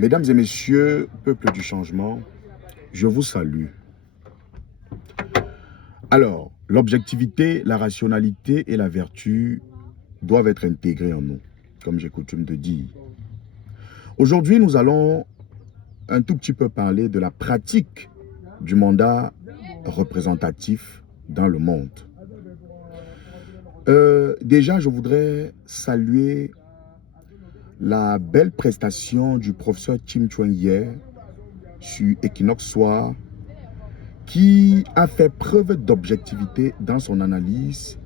Mesdames et messieurs, peuple du changement, je vous salue. Alors, l'objectivité, la rationalité et la vertu doivent être intégrées en nous, comme j'ai coutume de dire. Aujourd'hui, nous allons un tout petit peu parler de la pratique du mandat représentatif dans le monde. Déjà, je voudrais saluer la belle prestation du professeur Tim Chuan hier sur Equinox Soir, qui a fait preuve d'objectivité dans son analyse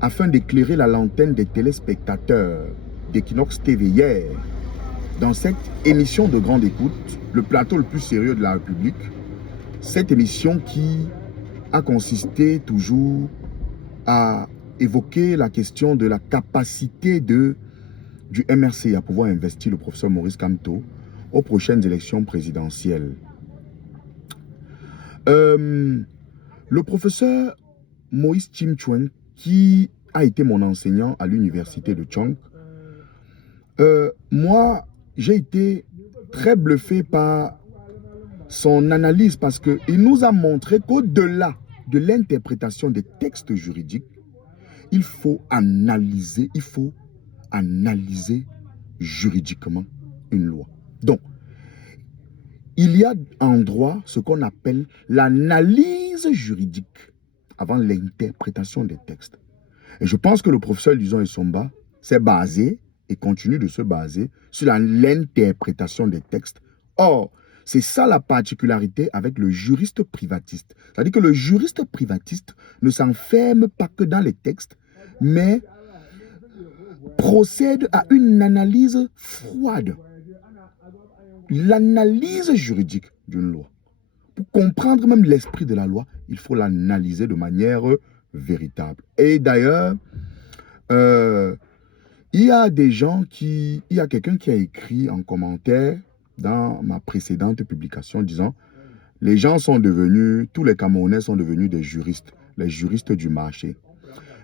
afin d'éclairer la lanterne des téléspectateurs d'Equinox TV hier. Dans cette émission de grande écoute, le plateau le plus sérieux de la République, cette émission qui a consisté toujours à évoquer la question de la capacité du MRC à pouvoir investir le professeur Maurice Kamto aux prochaines élections présidentielles. Le professeur Moïse Tim Chuan, qui a été mon enseignant à l'université de Chong, moi, j'ai été très bluffé par son analyse parce qu'il nous a montré qu'au-delà de l'interprétation des textes juridiques, il faut analyser juridiquement une loi. Donc, il y a en droit ce qu'on appelle l'analyse juridique avant l'interprétation des textes. Et je pense que le professeur Lison Essomba s'est basé et continue de se baser sur l'interprétation des textes. Or, c'est ça la particularité avec le juriste privatiste. C'est-à-dire que le juriste privatiste ne s'enferme pas que dans les textes, mais procède à une analyse froide. L'analyse juridique d'une loi. Pour comprendre même l'esprit de la loi, il faut l'analyser de manière véritable. Et d'ailleurs, il y a quelqu'un qui a écrit en commentaire dans ma précédente publication disant « Les gens sont devenus, tous les Camerounais sont devenus des juristes, les juristes du marché. »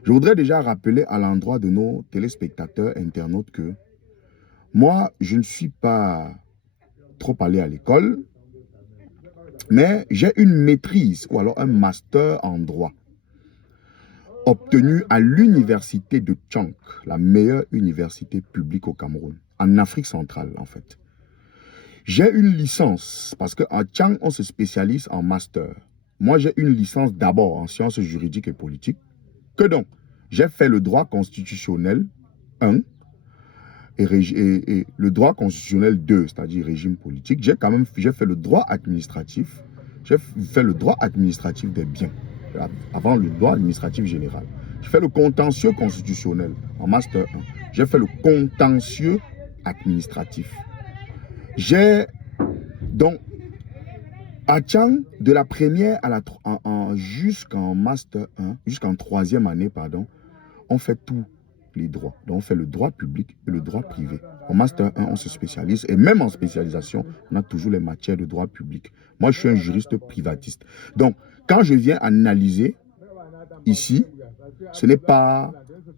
Je voudrais déjà rappeler à l'endroit de nos téléspectateurs, internautes que moi, je ne suis pas trop allé à l'école, mais j'ai une maîtrise ou alors un master en droit obtenu à l'université de Tchang, la meilleure université publique au Cameroun, en Afrique centrale en fait. J'ai une licence parce qu'à Tchang, on se spécialise en master. Moi, j'ai une licence d'abord en sciences juridiques et politiques. Que donc, j'ai fait le droit constitutionnel 1 et le droit constitutionnel 2, c'est-à-dire régime politique. J'ai fait le droit administratif. J'ai fait le droit administratif des biens, avant le droit administratif général. J'ai fait le contentieux constitutionnel en master 1. J'ai fait le contentieux administratif. J'ai donc à Tchang, de la première à jusqu'en master 1, jusqu'en 3e année, pardon, on fait tous les droits. Donc on fait le droit public et le droit privé. En master 1, on se spécialise et même en spécialisation, on a toujours les matières de droit public. Moi, je suis un juriste privatiste. Donc, quand je viens analyser ici, ce n'est pas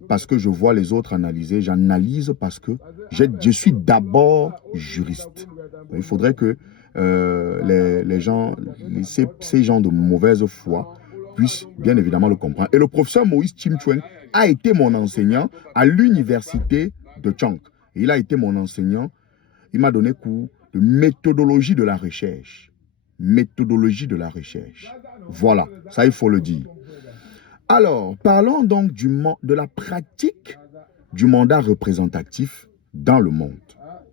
parce que je vois les autres analyser, j'analyse parce que je suis d'abord juriste. Donc, il faudrait que les gens, ces gens de mauvaise foi puissent bien évidemment le comprendre. Et le professeur Moïse Tim Chuan a été mon enseignant à l'université de Chong. Il a été mon enseignant. Il m'a donné cours de méthodologie de la recherche. Méthodologie de la recherche. Voilà, ça il faut le dire. Alors, parlons donc de la pratique du mandat représentatif dans le monde.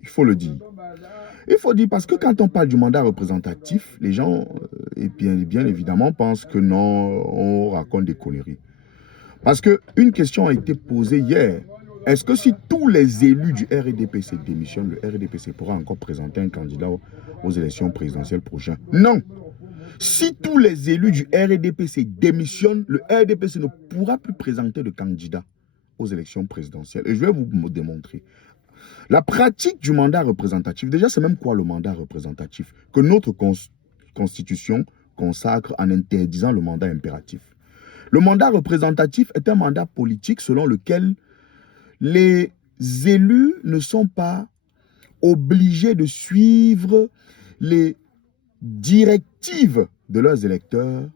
Il faut le dire. Il faut dire parce que quand on parle du mandat représentatif, les gens, bien évidemment, pensent que non, on raconte des conneries. Parce qu'une question a été posée hier. Est-ce que si tous les élus du RDPC démissionnent, le RDPC pourra encore présenter un candidat aux élections présidentielles prochaines? Non. Si tous les élus du RDPC démissionnent, le RDPC ne pourra plus présenter de candidat aux élections présidentielles. Et je vais vous démontrer. La pratique du mandat représentatif, déjà c'est même quoi le mandat représentatif? Que notre constitution consacre en interdisant le mandat impératif. Le mandat représentatif est un mandat politique selon lequel les élus ne sont pas obligés de suivre les directives de leurs électeurs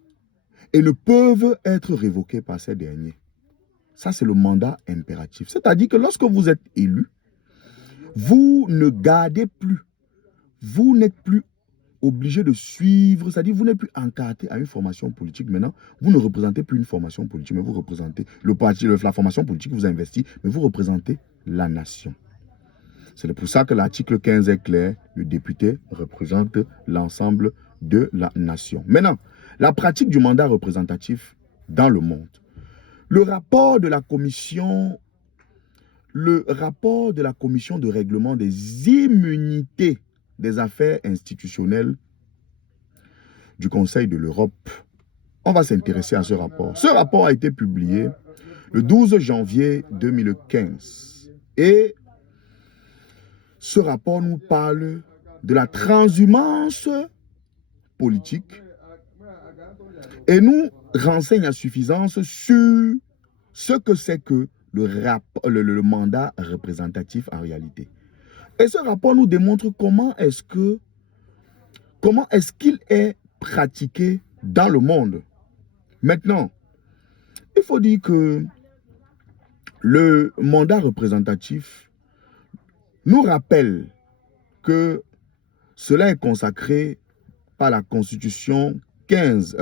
et ne peuvent être révoqués par ces derniers. Ça, c'est le mandat impératif. C'est-à-dire que lorsque vous êtes élu, vous ne gardez plus, vous n'êtes plus obligé de suivre, c'est-à-dire vous n'êtes plus encadré à une formation politique. Maintenant, vous ne représentez plus une formation politique, mais vous représentez le parti, la formation politique vous a investi, mais vous représentez la nation. C'est pour ça que l'article 15 est clair, le député représente l'ensemble de la nation. Maintenant, la pratique du mandat représentatif dans le monde. Le rapport de la commission de règlement des immunités des affaires institutionnelles du Conseil de l'Europe. On va s'intéresser à ce rapport. Ce rapport a été publié le 12 janvier 2015. Et ce rapport nous parle de la transhumance politique et nous renseigne à suffisance sur ce que c'est que le mandat représentatif en réalité. Et ce rapport nous démontre comment est-ce qu'il est pratiqué dans le monde. Maintenant, il faut dire que le mandat représentatif nous rappelle que cela est consacré par la Constitution 15,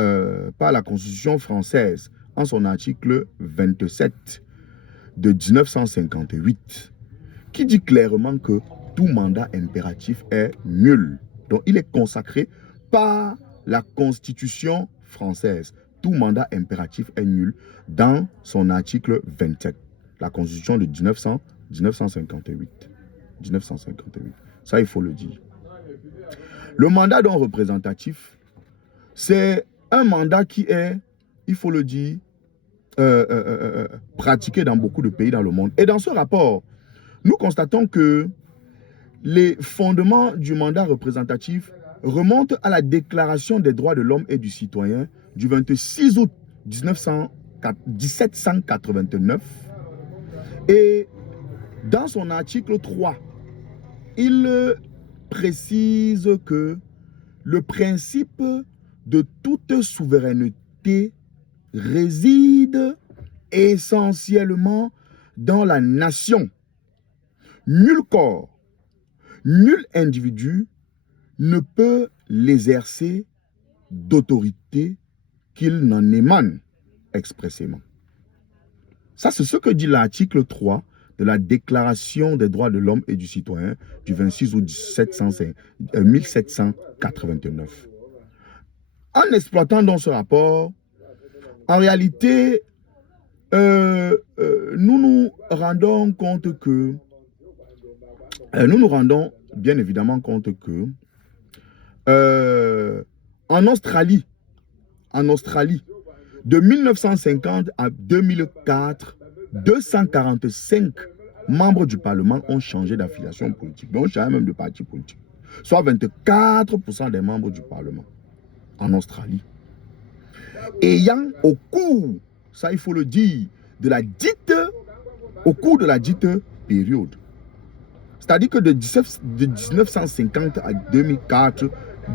par la Constitution française en son article 27 de 1958, qui dit clairement que tout mandat impératif est nul. Donc, il est consacré par la Constitution française. Tout mandat impératif est nul dans son article 27. La Constitution de 1958. Ça, il faut le dire. Le mandat donc représentatif, c'est un mandat qui est, il faut le dire, pratiqué dans beaucoup de pays dans le monde. Et dans ce rapport, nous constatons que les fondements du mandat représentatif remontent à la Déclaration des droits de l'homme et du citoyen du 26 août 1789. Et dans son article 3, il précise que le principe de toute souveraineté réside essentiellement dans la nation. Nul corps, nul individu ne peut l'exercer d'autorité qu'il n'en émane expressément. Ça, c'est ce que dit l'article 3 de la Déclaration des droits de l'homme et du citoyen du 26 août 1789. En exploitant donc ce rapport, en réalité, nous nous rendons compte que bien évidemment compte que en Australie, de 1950 à 2004, 245 membres du Parlement ont changé d'affiliation politique, donc changé même de parti politique, soit 24% des membres du Parlement en Australie, ayant au cours, ça il faut le dire, au cours de la dite période. C'est-à-dire que de 1950 à 2004,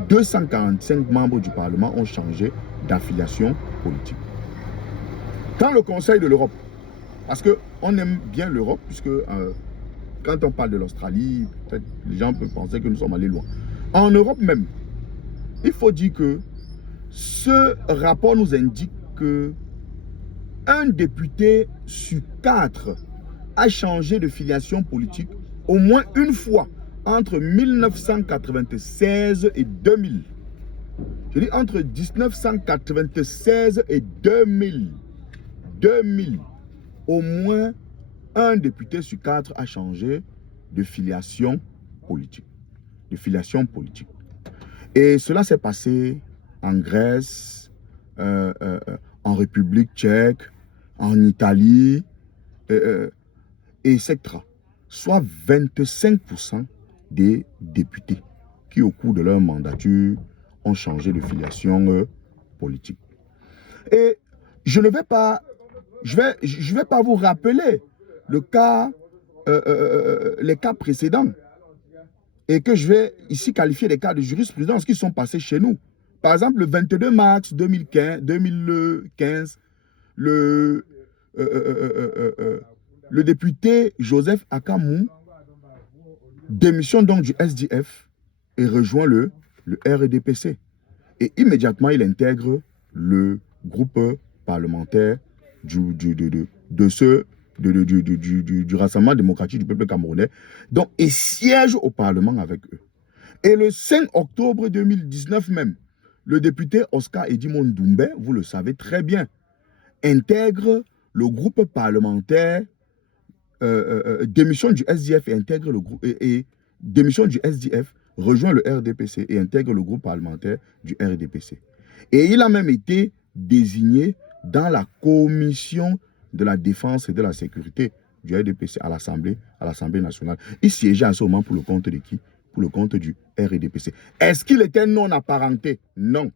245 membres du Parlement ont changé d'affiliation politique. Dans le Conseil de l'Europe, parce qu'on aime bien l'Europe, puisque quand on parle de l'Australie, peut-être les gens peuvent penser que nous sommes allés loin. En Europe même, il faut dire que ce rapport nous indique que un député sur 4 a changé de filiation politique au moins une fois entre 1996 et 2000. Je dis entre 1996 et 2000. Au moins un député sur 4 a changé de filiation politique. Et cela s'est passé en Grèce, en République tchèque, en Italie, etc. Soit 25% des députés qui, au cours de leur mandature, ont changé de filiation politique. Et je ne vais pas, je vais pas vous rappeler le cas, les cas précédents. et que je vais ici qualifier des cas de jurisprudence qui sont passés chez nous. Par exemple, le 22 mars 2015, le, euh, euh, euh, euh, euh, le député Joseph Akamou démissionne donc du SDF et rejoint le RDPC. Et immédiatement, il intègre le groupe parlementaire du Rassemblement démocratique du peuple camerounais, donc, et siège au Parlement avec eux. Et le 5 octobre 2019 même, le député Oscar Edimon Doumbé, vous le savez très bien, intègre le groupe parlementaire, démission du SDF et intègre le groupe, et démission du SDF, rejoint le RDPC et intègre le groupe parlementaire du RDPC. Et il a même été désigné dans la commission de la défense et de la sécurité du RDPC à l'Assemblée nationale. Il siégeait à ce moment pour le compte de qui? Pour le compte du RDPC. Est-ce qu'il était non apparenté? Non.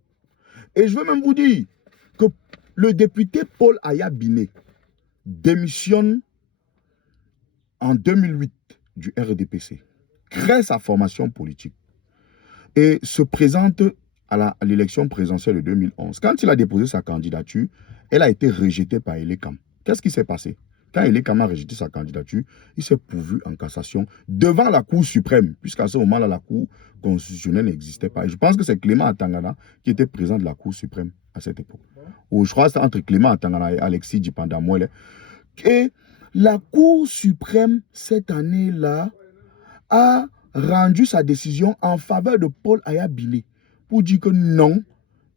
Et je veux même vous dire que le député Paul Aya Biné démissionne en 2008 du RDPC, crée sa formation politique et se présente à l'élection présidentielle de 2011. Quand il a déposé sa candidature, elle a été rejetée par Elekam. Qu'est-ce qui s'est passé? Quand Elekam a rejeté sa candidature, il s'est pourvu en cassation devant la Cour suprême, puisqu'à ce moment-là, la Cour constitutionnelle n'existait pas. Et je pense que c'est Clément Atangana qui était président de la Cour suprême à cette époque. Ou je crois que c'était entre Clément Atangana et Alexis Dipandamouele. Et la Cour suprême, cette année-là, a rendu sa décision en faveur de Paul Aya Biné pour dire que non,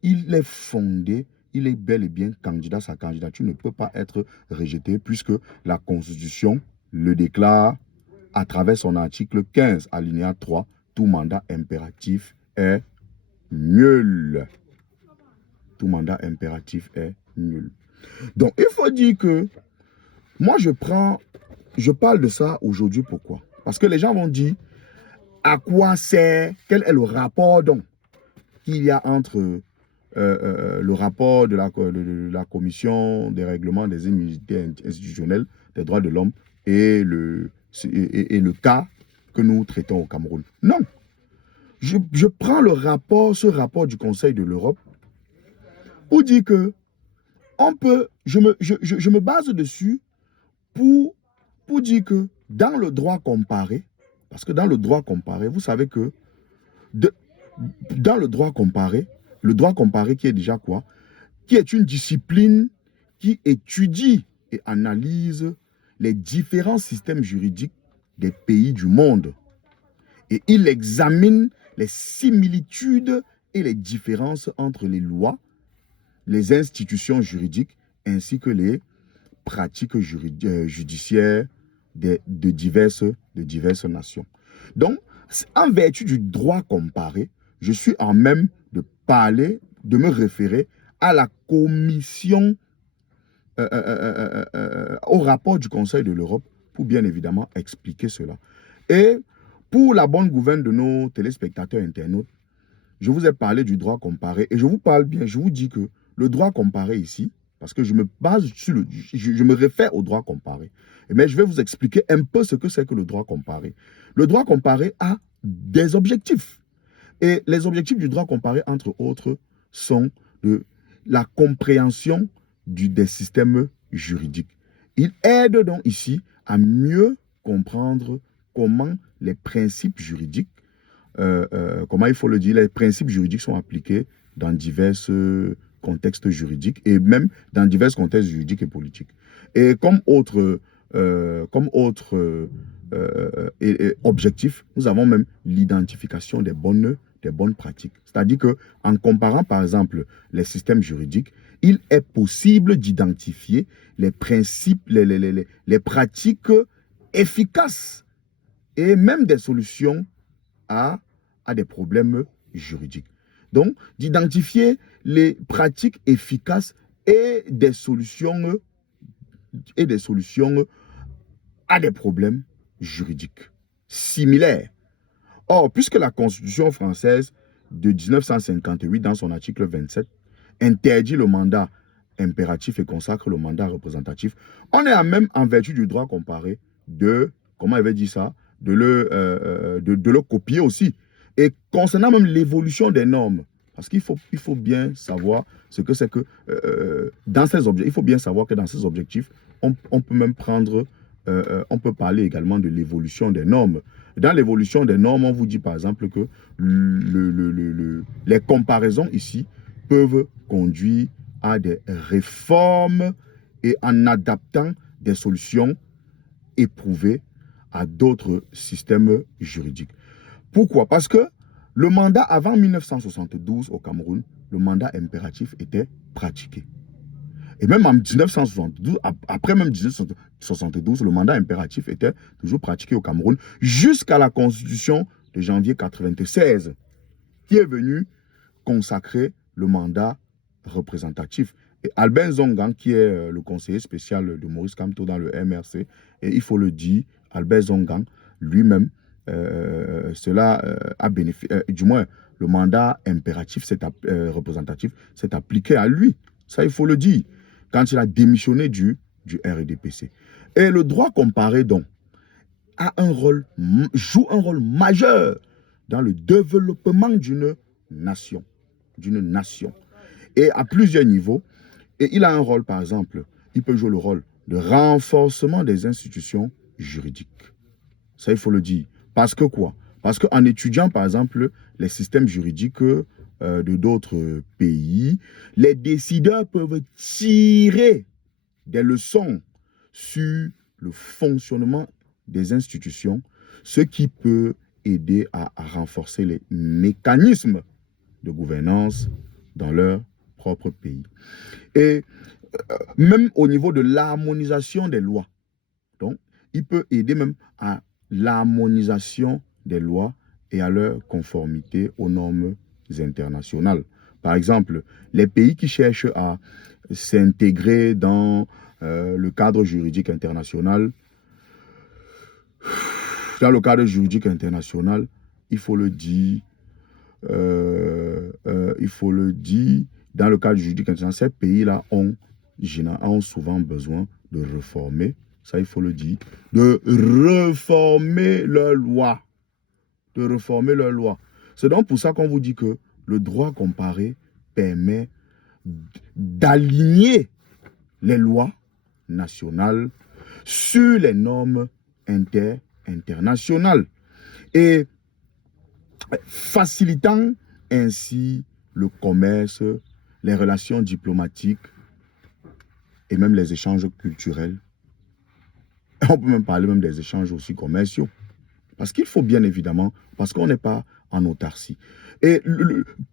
il est fondé, il est bel et bien candidat, sa candidature ne peut pas être rejetée puisque la Constitution le déclare à travers son article 15, alinéa 3, tout mandat impératif est nul. Tout mandat impératif est nul. Donc, il faut dire que moi, je parle de ça aujourd'hui. Pourquoi? Parce que les gens vont dire, à quoi sert, quel est le rapport donc qu'il y a entre le rapport de la commission des règlements des immunités institutionnelles des droits de l'homme et le cas que nous traitons au Cameroun. Non. Je prends ce rapport du Conseil de l'Europe pour dire que je me base dessus pour dire que dans le droit comparé, parce que dans le droit comparé, vous savez que dans le droit comparé qui est déjà quoi? Qui est une discipline qui étudie et analyse les différents systèmes juridiques des pays du monde. Et il examine les similitudes et les différences entre les lois, les institutions juridiques, ainsi que les pratiques judiciaires de diverses nations. Donc, en vertu du droit comparé, je suis en même de me référer à la commission, au rapport du Conseil de l'Europe pour bien évidemment expliquer cela. Et pour la bonne gouverne de nos téléspectateurs internautes, je vous ai parlé du droit comparé et je vous parle bien, je vous dis que le droit comparé ici, parce que je me base sur je me réfère au droit comparé. Mais je vais vous expliquer un peu ce que c'est que le droit comparé. Le droit comparé a des objectifs. Et les objectifs du droit comparé, entre autres, sont la compréhension des systèmes juridiques. Il aide donc ici à mieux comprendre comment les principes juridiques, comment il faut le dire, les principes juridiques sont appliqués dans divers contextes juridiques et même dans divers contextes juridiques et politiques. Et comme autre objectif, nous avons même l'identification des bonnes pratiques. C'est-à-dire qu'en comparant par exemple les systèmes juridiques, il est possible d'identifier les principes, les pratiques efficaces et même des solutions à des problèmes juridiques. Donc, d'identifier les pratiques efficaces et des solutions à des problèmes juridiques similaires. Or, puisque la Constitution française de 1958, dans son article 27, interdit le mandat impératif et consacre le mandat représentatif, on est même en vertu du droit comparé comment il avait dit ça, de le copier aussi. Et concernant même l'évolution des normes, parce qu'il faut bien savoir ce que c'est que dans ces objectifs, il faut bien savoir que dans ces objectifs, on peut même prendre, on peut parler également de l'évolution des normes. Dans l'évolution des normes, on vous dit par exemple que les comparaisons ici peuvent conduire à des réformes et en adaptant des solutions éprouvées à d'autres systèmes juridiques. Pourquoi? Parce que le mandat avant 1972 au Cameroun, le mandat impératif était pratiqué. Et même en 1972, après même 1972, le mandat impératif était toujours pratiqué au Cameroun jusqu'à la constitution de janvier 1996 qui est venue consacrer le mandat représentatif. Et Albin Zongan, qui est le conseiller spécial de Maurice Kamto dans le MRC, et il faut le dire, Albin Zongan lui-même, cela a bénéficié, du moins le mandat impératif, représentatif, s'est appliqué à lui. Ça, il faut le dire, quand il a démissionné du RDPC. Et le droit comparé, donc, joue un rôle majeur dans le développement d'une nation. Et à plusieurs niveaux. Et il a un rôle, par exemple, il peut jouer le rôle de renforcement des institutions juridiques. Ça, il faut le dire. Parce que quoi? Parce qu'en étudiant, par exemple, les systèmes juridiques de d'autres pays, les décideurs peuvent tirer des leçons sur le fonctionnement des institutions, ce qui peut aider à renforcer les mécanismes de gouvernance dans leur propre pays. Et même au niveau de l'harmonisation des lois. Donc, il peut aider même à l'harmonisation des lois et à leur conformité aux normes internationales. Par exemple, les pays qui cherchent à s'intégrer dans le cadre juridique international, il faut le dire, dans le cadre juridique international, ces pays-là ont souvent besoin de réformer, ça il faut le dire, de réformer leurs lois. C'est donc pour ça qu'on vous dit que le droit comparé permet d'aligner les lois nationales sur les normes internationales et facilitant ainsi le commerce, les relations diplomatiques et même les échanges culturels. On peut même parler même des échanges aussi commerciaux. Parce qu'il faut bien évidemment, parce qu'on n'est pas en autarcie. Et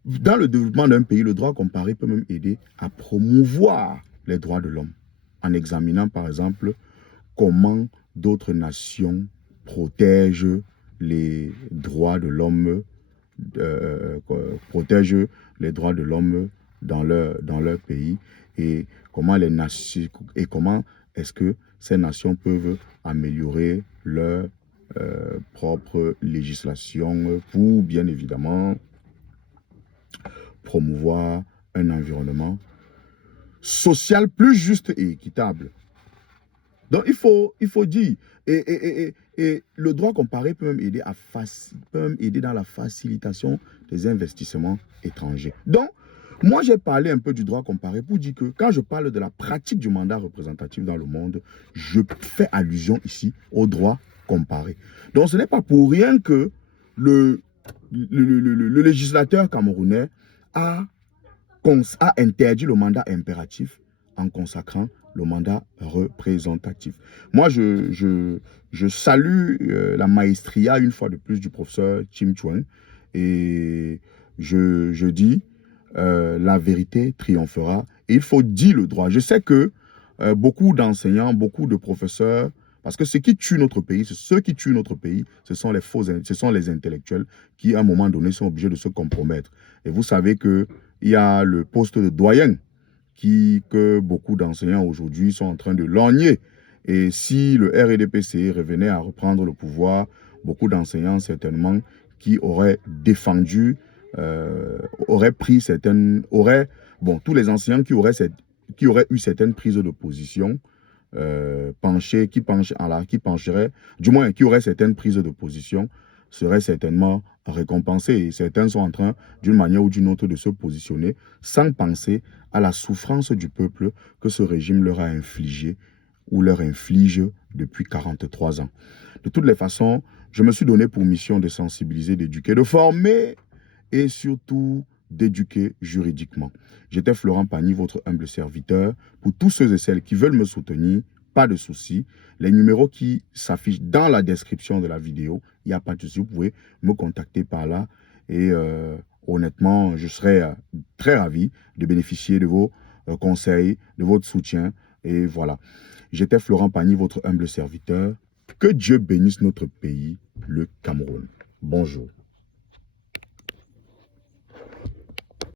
dans le développement d'un pays, le droit comparé peut même aider à promouvoir les droits de l'homme. En examinant par exemple comment d'autres nations protègent les droits de l'homme, dans leur pays et comment est-ce que ces nations peuvent améliorer leur propre législation pour bien évidemment promouvoir un environnement social plus juste et équitable. Donc il faut dire, et le droit comparé peut même aider dans la facilitation des investissements étrangers. Donc, moi j'ai parlé un peu du droit comparé pour dire que quand je parle de la pratique du mandat représentatif dans le monde, je fais allusion ici au droit comparé. Donc ce n'est pas pour rien que le législateur camerounais a interdit le mandat impératif en consacrant le mandat représentatif. Moi, je salue la maestria, une fois de plus, du professeur Chim Chuan. Et je dis, la vérité triomphera. Et il faut dire le droit. Je sais que beaucoup d'enseignants, beaucoup de professeurs, parce que ceux qui tuent notre pays, ce sont les intellectuels qui, à un moment donné, sont obligés de se compromettre. Et vous savez qu'il y a le poste de doyen que beaucoup d'enseignants aujourd'hui sont en train de lorgner. Et si le RDPC revenait à reprendre le pouvoir, beaucoup d'enseignants certainement qui auraient défendu, tous les enseignants qui auraient eu certaines prises de position pencherait, du moins qui aurait certaines prises de position, seraient certainement récompensés. Et certains sont en train, d'une manière ou d'une autre, de se positionner sans penser à la souffrance du peuple que ce régime leur a infligé ou leur inflige depuis 43 ans. De toutes les façons, je me suis donné pour mission de sensibiliser, d'éduquer, de former et surtout d'éduquer juridiquement. J'étais Florent Pagny, votre humble serviteur. Pour tous ceux et celles qui veulent me soutenir, pas de souci. Les numéros qui s'affichent dans la description de la vidéo, il n'y a pas de souci. Vous pouvez me contacter par là. Et honnêtement, je serai très ravi de bénéficier de vos conseils, de votre soutien. Et voilà. J'étais Florent Pagny, votre humble serviteur. Que Dieu bénisse notre pays, le Cameroun. Bonjour.